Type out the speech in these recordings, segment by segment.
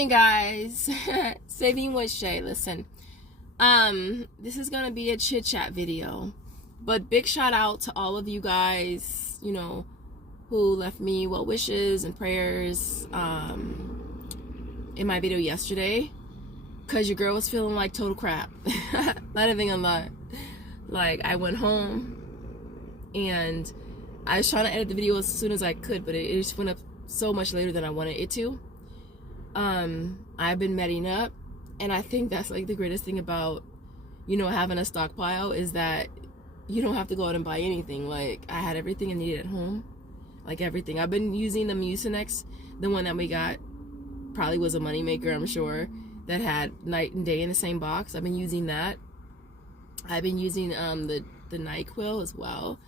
morning, guys. Saving with Shay. Listen, this is gonna be a chit chat video, but big shout out to all of you guys, you know, who left me well wishes and prayers in my video yesterday, because your girl was feeling like total crap. Not even gonna lie. Like, I went home and I was trying to edit the video as soon as I could, but it just went up so much later than I wanted it to. I've been medding up, and I think that's like the greatest thing about, you know, having a stockpile is that you don't have to go out and buy anything. Like, I had everything I needed at home, like everything. I've been using the Mucinex, the one that we got, probably was a moneymaker, I'm sure, that had night and day in the same box. I've been using that. I've been using the NyQuil as well.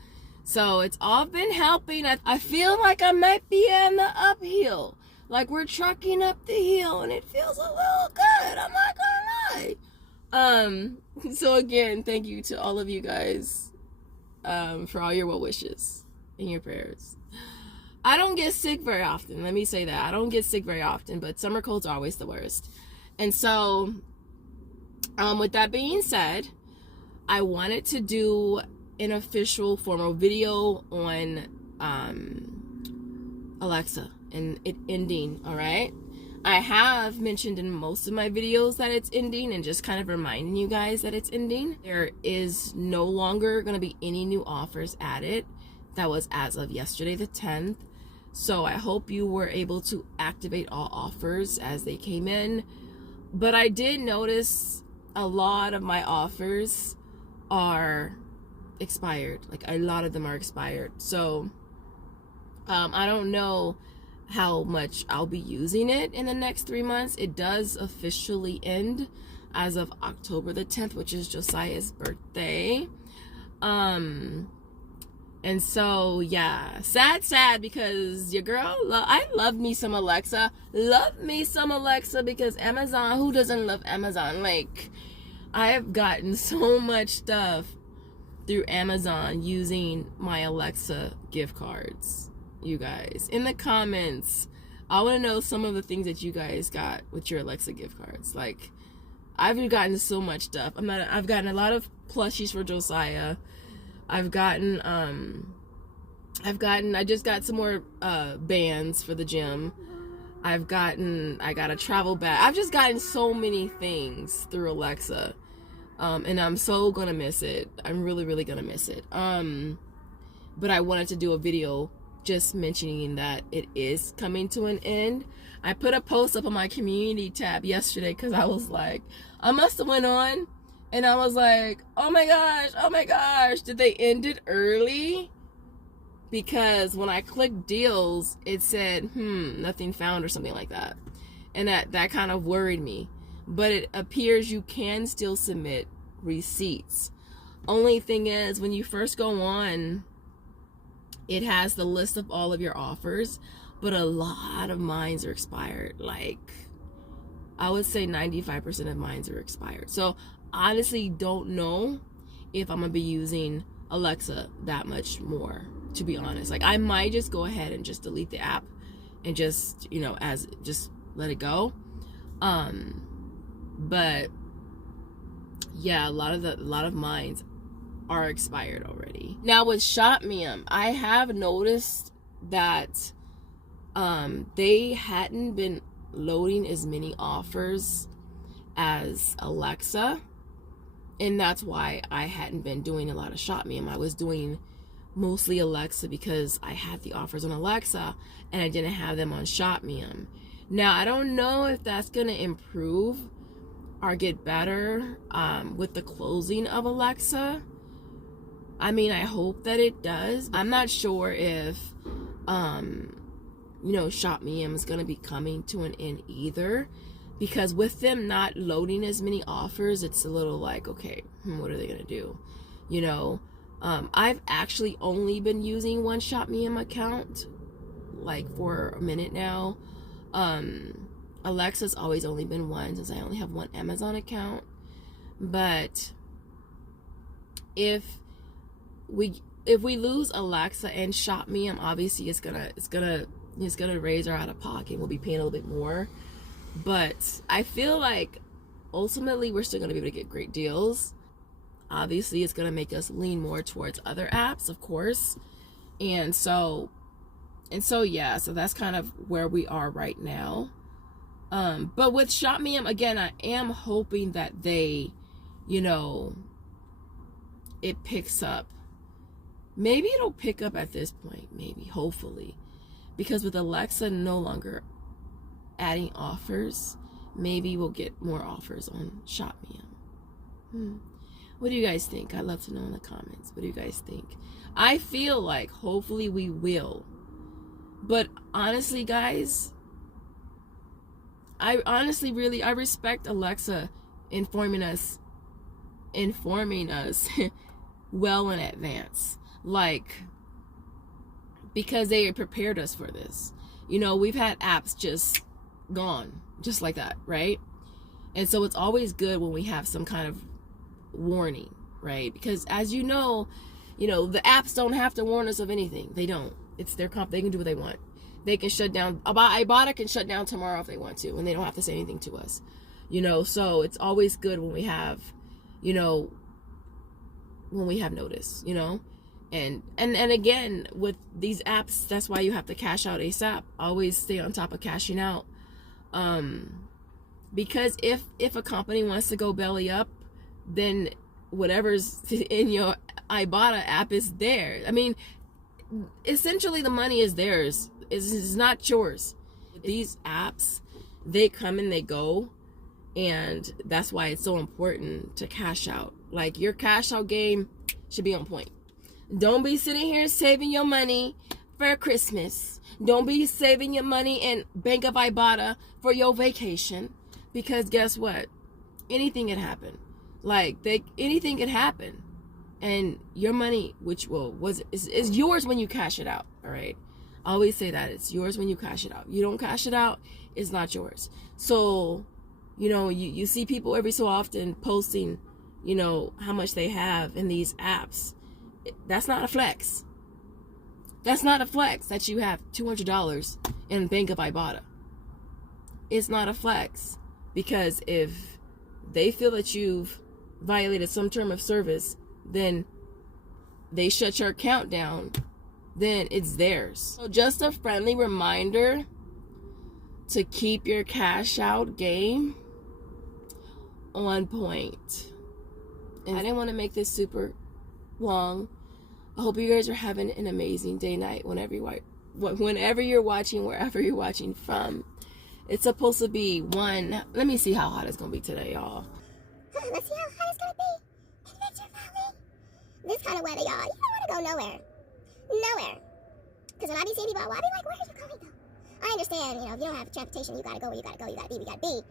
So it's all been helping. I feel like I might be on the uphill. Like, we're trucking up the hill, and it feels a little good. I'm not gonna lie. So again, thank you to all of you guys for all your well wishes and your prayers. I don't get sick very often. Let me say that. I don't get sick very often, but summer colds are always the worst. And so, with that being said, I wanted to do an official formal video on Alexa and it ending. All right, I have mentioned in most of my videos that it's ending, and just kind of reminding you guys that it's ending. There is no longer going to be any new offers added. That was as of yesterday the 10th. So I hope you were able to activate all offers as they came in. But I did notice a lot of my offers are expired. Like, a lot of them are expired. So I don't know how much I'll be using it in the next 3 months. It does officially end as of October the 10th, which is Josiah's birthday. And so, yeah, sad, because your girl, I love me some Alexa. Love me some Alexa, because Amazon, who doesn't love Amazon? Like, I have gotten so much stuff through Amazon using my Alexa gift cards. You guys, in the comments, I want to know some of the things that you guys got with your Alexa gift cards. Like, I've gotten so much stuff. I've gotten a lot of plushies for Josiah. I just got some more bands for the gym. I got a travel bag. I've just gotten so many things through Alexa. And I'm so gonna miss it. I'm really gonna miss it. But I wanted to do a video just mentioning that it is coming to an end. I put a post up on my community tab yesterday because I was like, I must have went on and I was like, oh my gosh, did they end it early? Because when I clicked deals, it said, nothing found or something like that. And that kind of worried me. But it appears you can still submit receipts. Only thing is, when you first go on, it has the list of all of your offers, but a lot of mines are expired. Like, I would say 95% of mines are expired. So honestly, don't know if I'm gonna be using Alexa that much more, to be honest. Like, I might just go ahead and just delete the app and just, you know, just let it go. But yeah, a lot of mines are expired already. Now with Shopmium, I have noticed that they hadn't been loading as many offers as Alexa, and that's why I hadn't been doing a lot of Shopmium. I was doing mostly Alexa because I had the offers on Alexa and I didn't have them on Shopmium. Now, I don't know if that's gonna improve or get better with the closing of Alexa. I mean, I hope that it does. I'm not sure if you know, Shopmium is gonna be coming to an end either, because with them not loading as many offers, it's a little like, okay, what are they gonna do? You know, I've actually only been using one Shopmium account like for a minute now. Alexa's always only been one, since I only have one Amazon account. But if we lose Alexa and Shopmium, obviously it's gonna raise our out of pocket. We'll be paying a little bit more. But I feel like ultimately we're still going to be able to get great deals. Obviously, it's going to make us lean more towards other apps, of course. And so yeah, so that's kind of where we are right now. But with ShopMium, again, I am hoping that they, it picks up. Maybe it'll pick up at this point, maybe, hopefully. Because with Alexa no longer adding offers, maybe we'll get more offers on ShopMium. What do you guys think? I'd love to know in the comments. What do you guys think? I feel like hopefully we will. But honestly, guys, I respect Alexa informing us well in advance. Like, because they prepared us for this. We've had apps just gone, just like that, right? And so it's always good when we have some kind of warning, right? Because as you know, the apps don't have to warn us of anything. They don't. It's their they can do what they want. They can shut down. Ibotta can shut down tomorrow if they want to, and they don't have to say anything to us. So it's always good when we have, notice, And again, with these apps, that's why you have to cash out ASAP. Always stay on top of cashing out. Because if a company wants to go belly up, then whatever's in your Ibotta app is theirs. I mean, essentially the money is theirs. It's not yours. These apps, they come and they go, and that's why it's so important to cash out. Like, your cash out game should be on point. Don't be sitting here saving your money for Christmas. Don't be saving your money in Bank of Ibotta for your vacation, because guess what? Anything can happen. Anything can happen, and your money, which is yours when you cash it out. All right, I always say that it's yours when you cash it out. You don't cash it out, it's not yours. So, you see people every so often posting, how much they have in these apps. That's not a flex. That's not a flex that you have $200 in Bank of Ibotta. It's not a flex, because if they feel that you've violated some term of service, then they shut your account down, then it's theirs. So just a friendly reminder to keep your cash out game on point. And I didn't want to make this super long. I hope you guys are having an amazing day, night, whenever you're watching, wherever you're watching from. It's supposed to be let me see how hot it's gonna be today, y'all. Let's see how hot it's gonna be in Victor Valley. This kind of weather, y'all, you don't want to go nowhere. Because when I be seeing people, I be like, where are you going though? I understand, if you don't have transportation, you gotta go where you gotta go, you gotta be where you gotta be.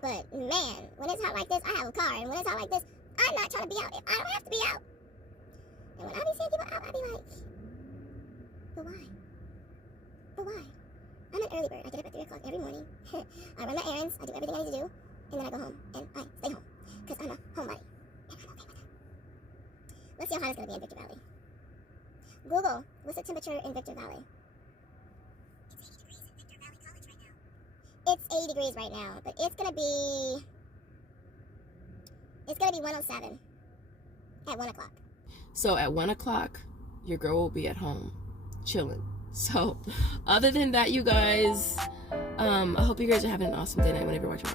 But man, when it's hot like this, I have a car, and when it's hot like this, I'm not trying to be out. I don't have to be out. And when I be seeing people out, I be like, but why? I'm an early bird. I get up at 3 o'clock every morning. I run my errands, I do everything I need to do, and then I go home, and I stay home. Because I'm a homebody, and I'm okay with that. Let's see how hot it's going to be in Victor Valley. Google, what's the temperature in Victor Valley? It's 80 degrees right now, but it's going to be 107 at 1 o'clock. So at 1 o'clock, your girl will be at home, chilling. So, other than that, you guys, I hope you guys are having an awesome day night whenever you're watching.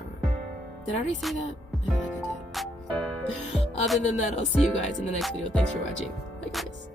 Did I already say that? I feel like I did. Other than that, I'll see you guys in the next video. Thanks for watching. Bye, guys.